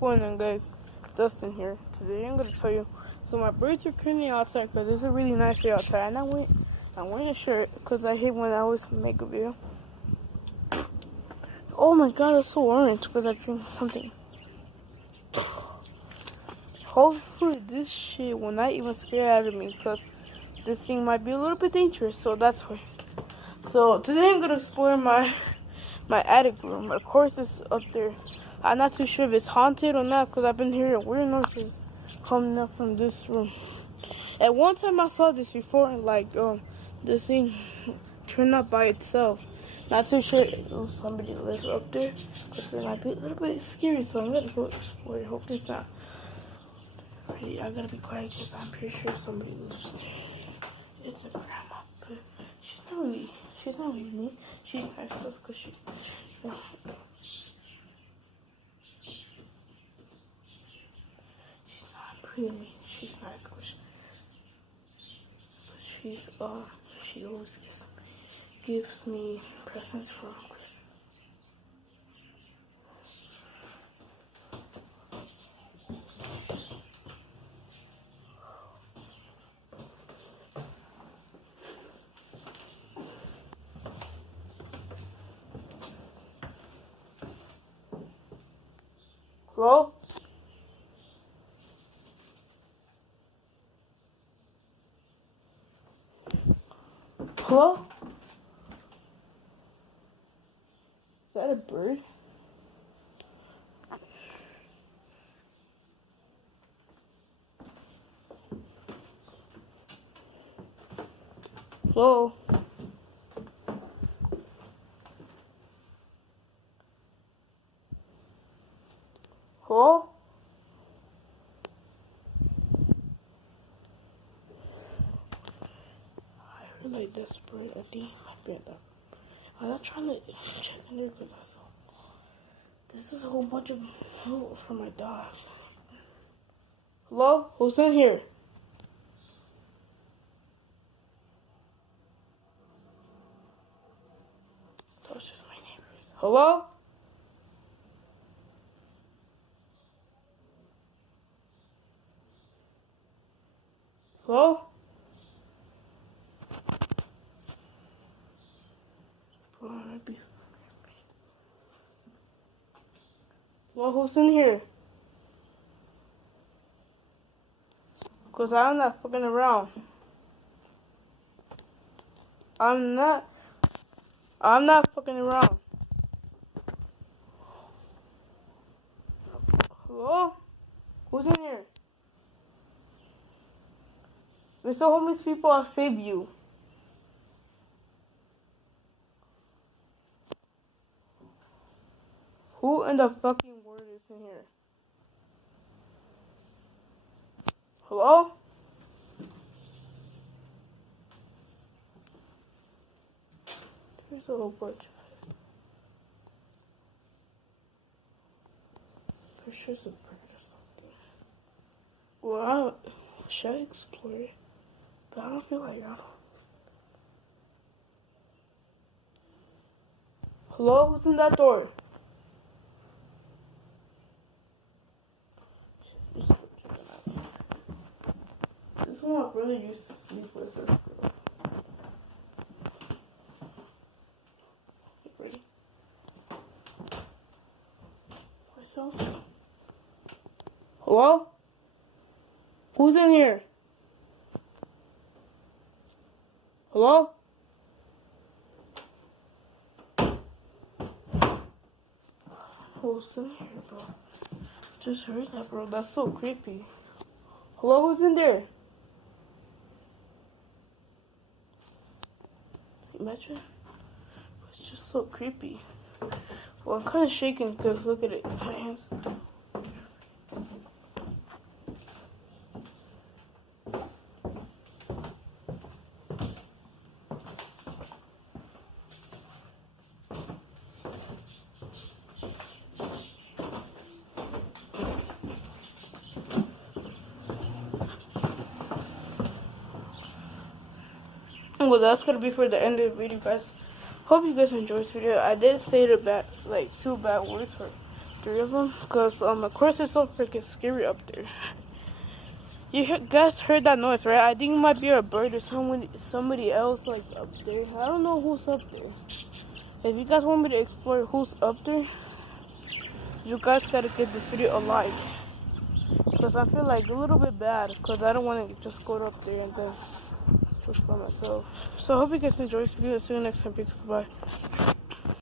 going on, guys? Dustin here. Today I'm gonna tell you. So my birds are currently outside because it's a really nice day outside, and I'm wearing a shirt because I hate when I always make a video. Oh my god, it's so orange because I drink something. Hopefully this shit will not even scare out of me because this thing might be a little bit dangerous. So that's why. So today I'm gonna explore my attic room. Of course, it's up there. I'm not too sure if it's haunted or not because I've been hearing weird noises coming up from this room. At one time I saw this before, like this thing turned up by itself. Not too sure if somebody lives up there because it might be a little bit scary. So I'm gonna go explore it. Hopefully it's not. I gotta be quiet because I'm pretty sure somebody lives there. It's a grandma, but she's not really me. She's nice just because she's not pretty. She's nice because she always gives me presents for Christmas. Hello? Hello? Is that a bird? Hello? Hello? I heard like this bird. I think my bird up. I'm not trying to check in there because I saw this is a whole bunch of food for my dog. Hello? Who's in here? That was just my neighbors. Hello? Hello? Well, who's in here? Because I'm not fucking around. I'm not fucking around. Hello? Who's in here? Mr. Homeless people, I'll save you. Who in the fucking world is in here? Hello? There's a whole bunch. There's just a bird or something. Well, should I explore it? But I don't feel like I don't. Hello? Who's in that door? This one I really used to sleep with this girl. Get ready. Myself. Hello? Who's in here? Hello? Who's in here, bro? Just heard that, bro. That's so creepy. Hello? Who's in there? Imagine. It's just so creepy. Well, I'm kind of shaking because look at it. My hands. Well, that's gonna be for the end of the video, guys. Hope you guys enjoyed this video. I did say the like 2 bad words or 3 of them. Because, of course, it's so freaking scary up there. You guys heard that noise, right? I think it might be a bird or somebody else, like, up there. I don't know who's up there. If you guys want me to explore who's up there, you guys gotta give this video a like. Because I feel like a little bit bad. Because I don't want to just go up there and then push by myself. So I hope you guys enjoyed this video. See you next time. Peace. Goodbye.